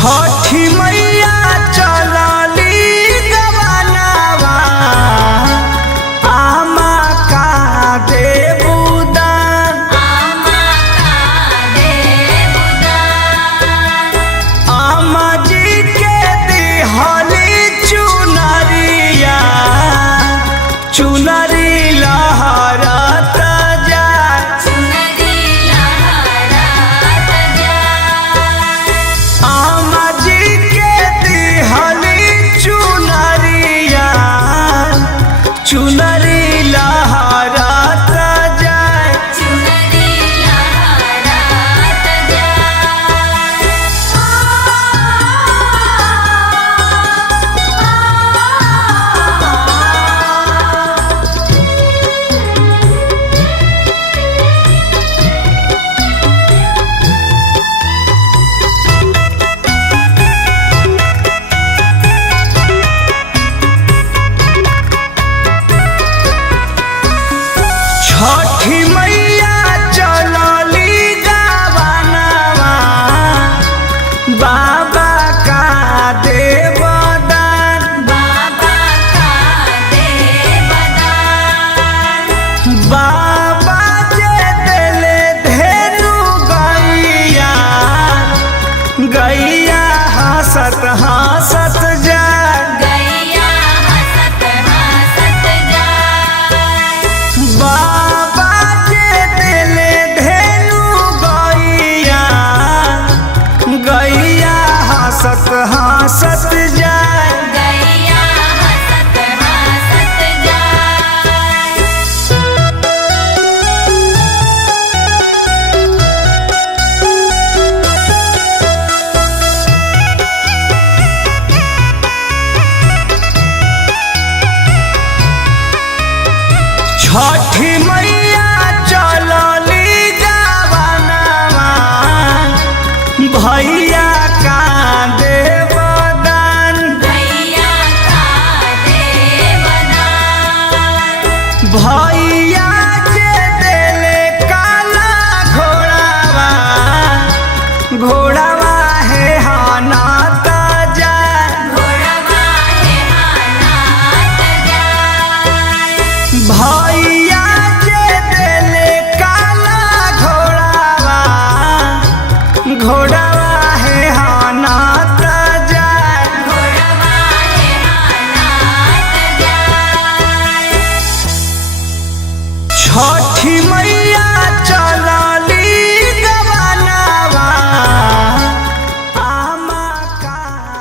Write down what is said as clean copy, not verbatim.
छठी मैया चलली गवनवा आमा का देबुदान आमा जी के दिहली चुनरिया चुनरी लहरत चुनरी लहरात जाए छठी मैया चलली गवनवा बाबा का देवदान बाबा जे देले धेनु गैया गैया हंसत हंसत जाए बाबा जे देले धेनु गैया गैया हंसत हंसत जाए छठी मैया चलली गवनवा भैया का देवदान भैया जे देले काला घोड़ावा घोड़ावा है हानात जाए भैया जे देले काला घोड़ावा घोड़ावा है हानात जाए छठी मैया चल